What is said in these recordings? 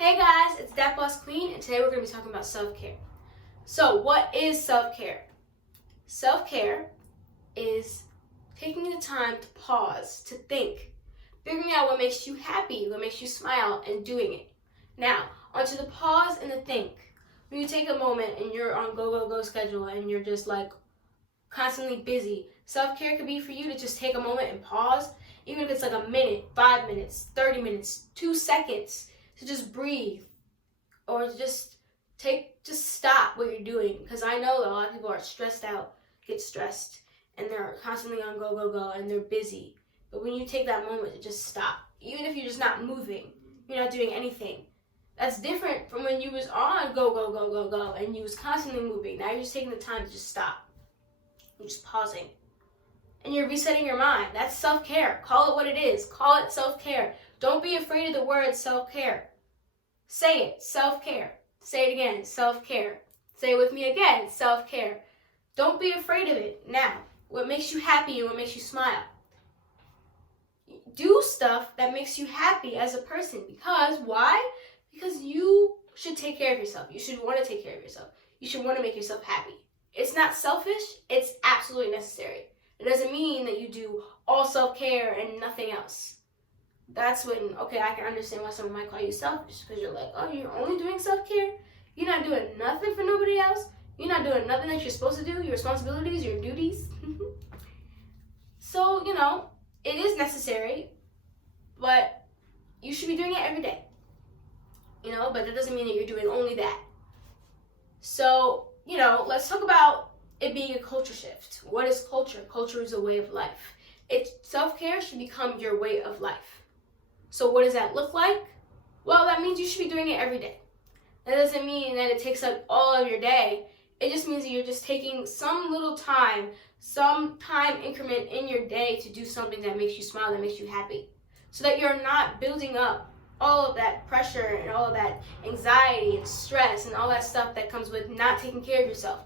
Hey guys, it's Datbossqueen, and today we're going to be talking about self-care. So, what is self-care? Self-care is taking the time to pause, to think, figuring out what makes you happy, what makes you smile, and doing it. Now, onto the pause and the think. When you take a moment and you're on go schedule and you're just like constantly busy, self-care could be for you to just take a moment and pause, even if it's like a minute, 5 minutes, 30 minutes, 2 seconds. To just breathe, or to just stop what you're doing. Because I know that a lot of people are stressed out, get stressed, and they're constantly on go, and they're busy. But when you take that moment to just stop, even if you're just not moving, you're not doing anything, that's different from when you was on go, and you was constantly moving. Now you're just taking the time to just stop. You're just pausing. And you're resetting your mind. That's self-care. Call it what it is. Call it self-care. Don't be afraid of the word self-care. Say it, self-care. Say it again, self-care. Say it with me again, self-care. Don't be afraid of it. Now, what makes you happy and what makes you smile? Do stuff that makes you happy as a person. Because, why? Because you should take care of yourself. You should want to take care of yourself. You should want to make yourself happy. It's not selfish, it's absolutely necessary. It doesn't mean that you do all self-care and nothing else. That's when, okay, I can understand why someone might call you selfish, because you're like, oh, you're only doing self-care? You're not doing nothing for nobody else? You're not doing nothing that you're supposed to do, your responsibilities, your duties? So, it is necessary, but you should be doing it every day. But that doesn't mean that you're doing only that. So, let's talk about it being a culture shift. What is culture? Culture is a way of life. Self-care should become your way of life. So what does that look like? Well, that means you should be doing it every day. That doesn't mean that it takes up all of your day. It just means that you're just taking some little time, some time increment in your day to do something that makes you smile, that makes you happy. So that you're not building up all of that pressure and all of that anxiety and stress and all that stuff that comes with not taking care of yourself.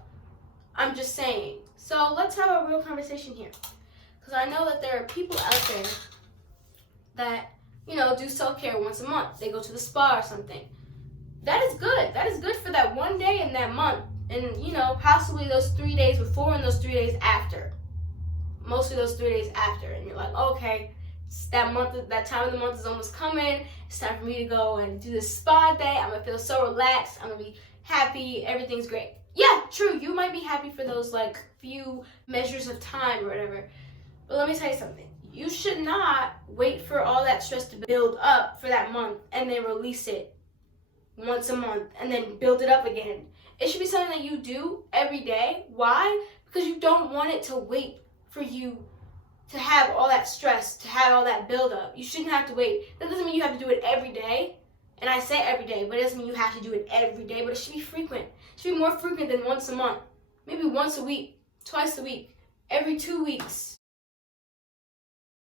I'm just saying. So let's have a real conversation here. Because I know that there are people out there that do self-care once a month. They go to the spa or something. That is good. That is good for that one day in that month. And, possibly those 3 days before and those 3 days after. Mostly those 3 days after. And you're like, okay, that time of the month is almost coming. It's time for me to go and do this spa day. I'm going to feel so relaxed. I'm going to be happy. Everything's great. Yeah, true. You might be happy for those, few measures of time or whatever. But let me tell you something. You should not wait for all that stress to build up for that month and then release it once a month and then build it up again. It should be something that you do every day. Why? Because you don't want it to wait for you to have all that stress, to have all that build up. You shouldn't have to wait. That doesn't mean you have to do it every day. And I say every day, but it doesn't mean you have to do it every day, but it should be frequent. It should be more frequent than once a month. Maybe once a week, twice a week, every 2 weeks.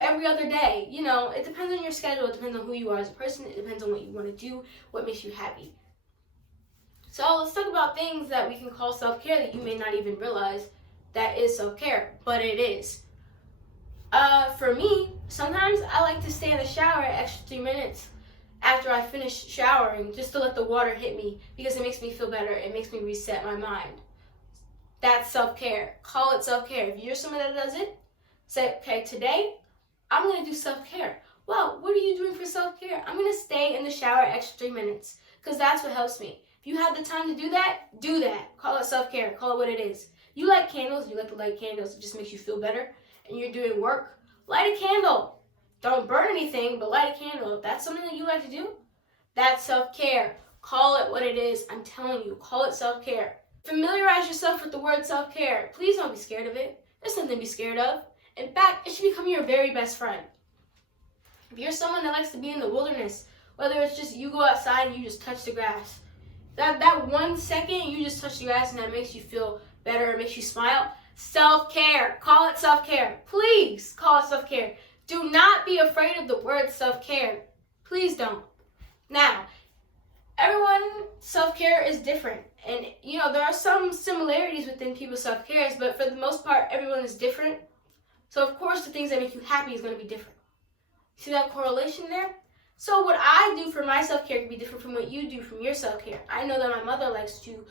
Every other day, it depends on your schedule, it depends on who you are as a person, it depends on what you want to do, what makes you happy. So let's talk about things that we can call self-care that you may not even realize that is self-care, but it is. For me, sometimes I like to stay in the shower an extra 3 minutes after I finish showering just to let the water hit me because it makes me feel better, it makes me reset my mind. That's self-care. Call it self-care. If you're someone that does it, say, okay, today, I'm going to do self-care. Well, what are you doing for self-care? I'm going to stay in the shower extra 3 minutes because that's what helps me. If you have the time to do that, do that. Call it self-care. Call it what it is. You light candles. You like to light candles. It just makes you feel better. And you're doing work. Light a candle. Don't burn anything, but light a candle. If that's something that you like to do, that's self-care. Call it what it is. I'm telling you. Call it self-care. Familiarize yourself with the word self-care. Please don't be scared of it. There's nothing to be scared of. In fact, it should become your very best friend. If you're someone that likes to be in the wilderness, whether it's just you go outside and you just touch the grass, that 1 second you just touch the grass and that makes you feel better, it makes you smile, self-care. Call it self-care. Please call it self-care. Do not be afraid of the word self-care. Please don't. Now, everyone's self-care is different. And, there are some similarities within people's self-cares, but for the most part, everyone is different. So, of course, the things that make you happy is going to be different. See that correlation there? So what I do for my self-care can be different from what you do from your self-care. I know that my mother likes to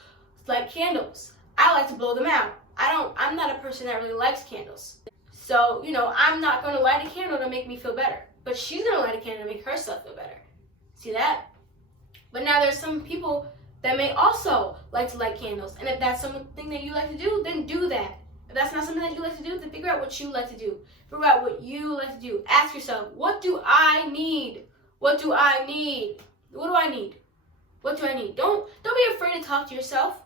light candles. I like to blow them out. I'm not a person that really likes candles. So, I'm not going to light a candle to make me feel better. But she's going to light a candle to make herself feel better. See that? But now there's some people that may also like to light candles. And if that's something that you like to do, then do that. If that's not something that you like to do, then figure out what you like to do. Figure out what you like to do. Ask yourself, what do I need? What do I need? What do I need? What do I need? Don't be afraid to talk to yourself.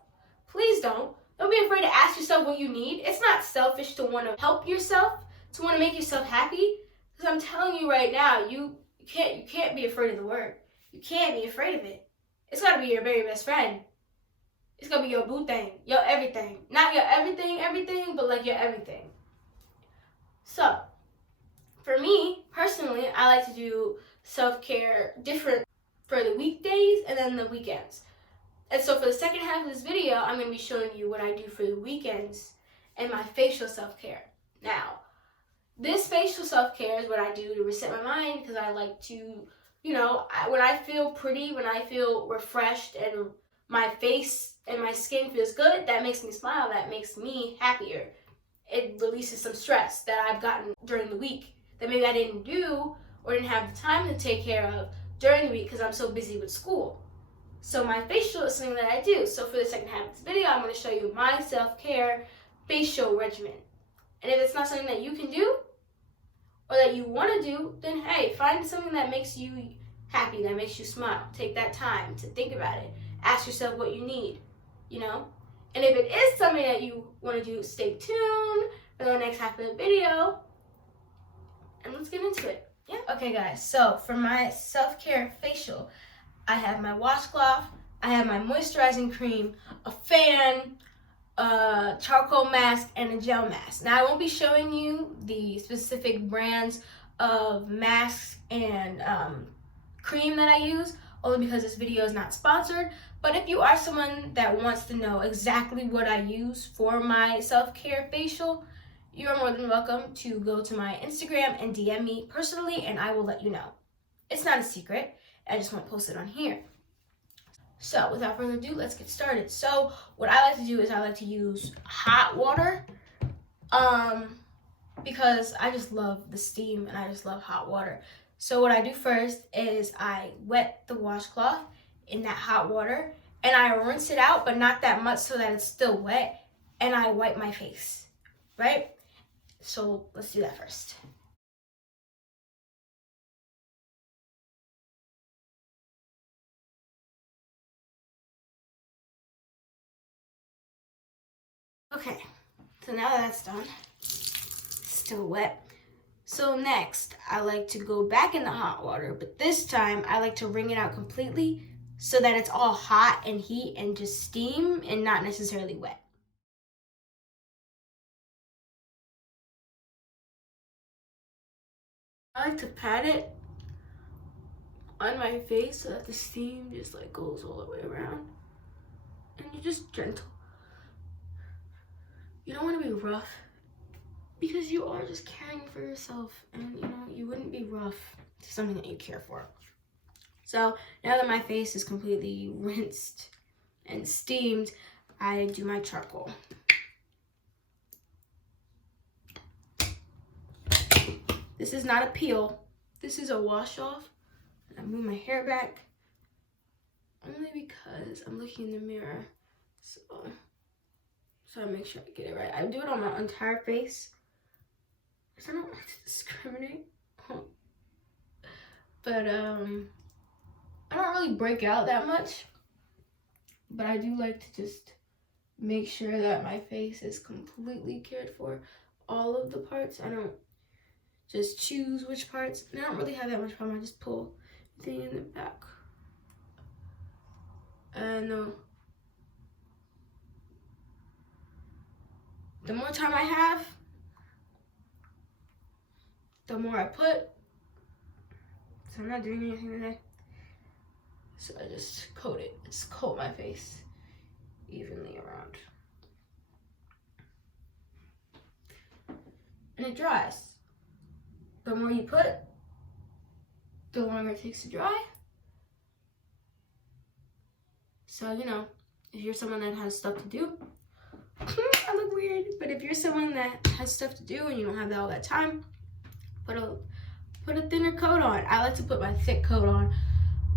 Please don't. Don't be afraid to ask yourself what you need. It's not selfish to want to help yourself, to want to make yourself happy. Because I'm telling you right now, you can't be afraid of the word. You can't be afraid of it. It's got to be your very best friend. It's got to be your boo thing, your everything. Not your everything, but like your everything. So, for me, personally, I like to do self-care different for the weekdays and then the weekends. And so for the second half of this video, I'm going to be showing you what I do for the weekends and my facial self-care. Now, this facial self-care is what I do to reset my mind because I like to, when I feel pretty, when I feel refreshed and my face and my skin feels good, that makes me smile, that makes me happier. It releases some stress that I've gotten during the week that maybe I didn't do or didn't have the time to take care of during the week because I'm so busy with school. So my facial is something that I do. So for the second half of this video, I'm going to show you my self-care facial regimen. And if it's not something that you can do or that you want to do, then hey, find something that makes you happy, that makes you smile. Take that time to think about it. Ask yourself what you need, And if it is something that you want to do, stay tuned for the next half of the video. And let's get into it. Yeah. Okay, guys. So for my self-care facial, I have my washcloth, I have my moisturizing cream, a fan, a charcoal mask, and a gel mask. Now, I won't be showing you the specific brands of masks and cream that I use, only because this video is not sponsored. But if you are someone that wants to know exactly what I use for my self-care facial, you are more than welcome to go to my Instagram and DM me personally, and I will let you know. It's not a secret. I just won't post it on here. So without further ado, let's get started. So what I like to do is I like to use hot water because I just love the steam and I just love hot water. So what I do first is I wet the washcloth in that hot water and I rinse it out, but not that much so that it's still wet, and I wipe my face, right? So let's do that first. Okay, so now that that's done, still wet. So next, I like to go back in the hot water, but this time I like to wring it out completely so that it's all hot and heat and just steam and not necessarily wet. I like to pat it on my face so that the steam just goes all the way around. And you're just gentle. You don't want to be rough because you are just caring for yourself, and you wouldn't be rough to something that you care for. So now that my face is completely rinsed and steamed, I do my charcoal. This is not a peel. This is a wash off. I move my hair back only because I'm looking in the mirror. So I make sure I get it right. I do it on my entire face because I don't like to discriminate. But I don't really break out that much. But I do like to just make sure that my face is completely cared for. All of the parts. I don't just choose which parts. And I don't really have that much problem. I just pull the thing in the back. And the more time I have, the more I put. So I'm not doing anything today. So I just coat it. Just coat my face evenly around. And it dries. The more you put, the longer it takes to dry. So, you know, if you're someone that has stuff to do, I look weird, but if you're someone that has stuff to do and you don't have all that time, put a thinner coat on. I like to put my thick coat on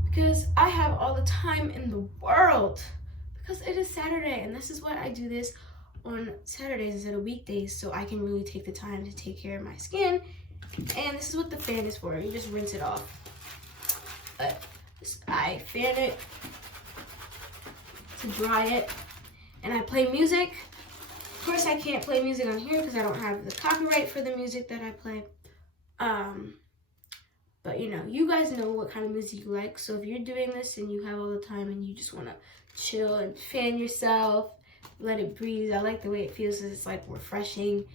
because I have all the time in the world, because it is Saturday, and this is what I do this on Saturdays instead of weekdays, so I can really take the time to take care of my skin. And this is what the fan is for. You just rinse it off. But I fan it to dry it, and I play music. Of course, I can't play music on here because I don't have the copyright for the music that I play. But you know, you guys know what kind of music you like. So if you're doing this and you have all the time and you just want to chill and fan yourself, let it breathe. I like the way it feels. It's like refreshing,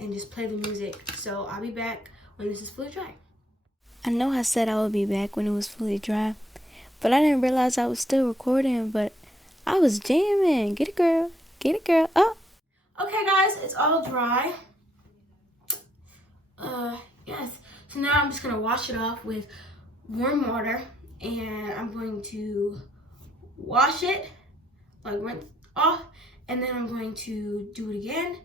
and just play the music. So I'll be back when this is fully dry. I know I said I would be back when it was fully dry, but I didn't realize I was still recording, but I was jamming. Get it, girl. Get it, girl. Oh. Okay, guys, it's all dry. Yes. So now I'm just going to wash it off with warm water, and I'm going to wash it, like rinse off, and then I'm going to do it again.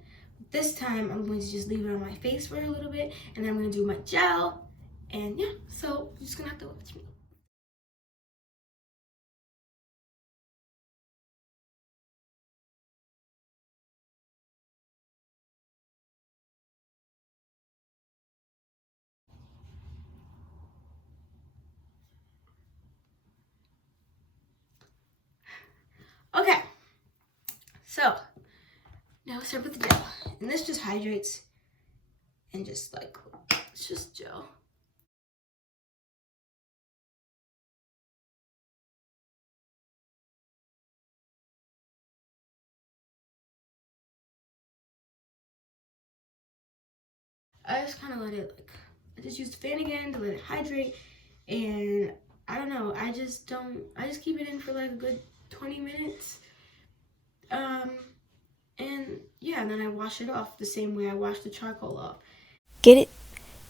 This time, I'm going to just leave it on my face for a little bit, and then I'm going to do my gel, and yeah, so you're just going to have to watch me. Okay, so now let's start with the gel, and this just hydrates and just like, it's just gel. I just kind of let it, like, I just use the fan again to let it hydrate, and I don't know, I just keep it in for like a good 20 minutes, and yeah, and then I wash it off the same way I wash the charcoal off. Get it?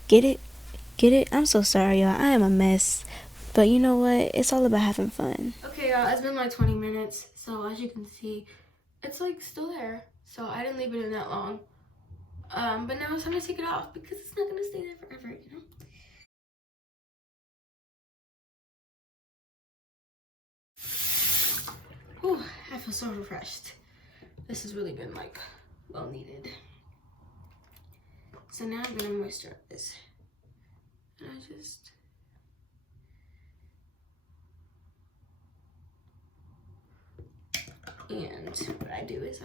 Get it? Get it? I'm so sorry, y'all. I am a mess, but you know what? It's all about having fun. Okay, y'all, it's been like 20 minutes, so as you can see, it's like still there, so I didn't leave it in that long. But now it's time to take it off because it's not gonna stay there forever, you know? Whew, I feel so refreshed. This has really been like well needed. So now I'm gonna moisturize this. And what I do is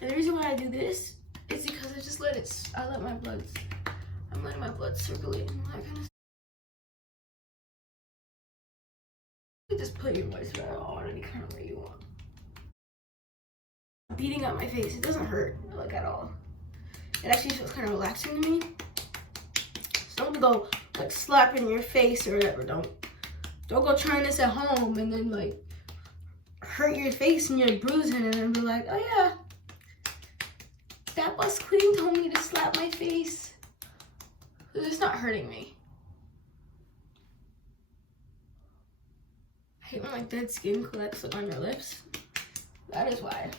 and the reason why I do this is because I'm letting my blood circulate and all that kind of stuff. You just put your moisturizer on any kind of way you want. Beating up my face, it doesn't hurt like at all. It actually feels kind of relaxing to me. So don't go like slapping your face or whatever. Don't go trying this at home and then like hurt your face and you're bruising it and be like, oh yeah, Datbossqueen told me to slap my face. It's not hurting me. I hate when like dead skin collects on your lips. That is why.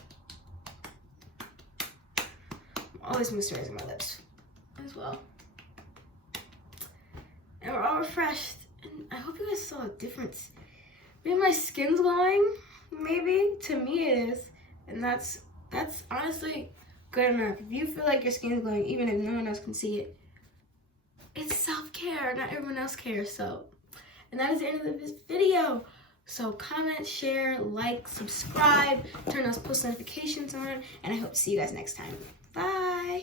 I'm always moisturizing my lips as well. And we're all refreshed. And I hope you guys saw a difference. Maybe my skin's glowing. Maybe. To me it is. And that's honestly good enough. If you feel like your skin's glowing, even if no one else can see it, it's self-care. Not everyone else cares. So, and that is the end of this video. So comment, share, like, subscribe, turn those post notifications on, and I hope to see you guys next time. Bye.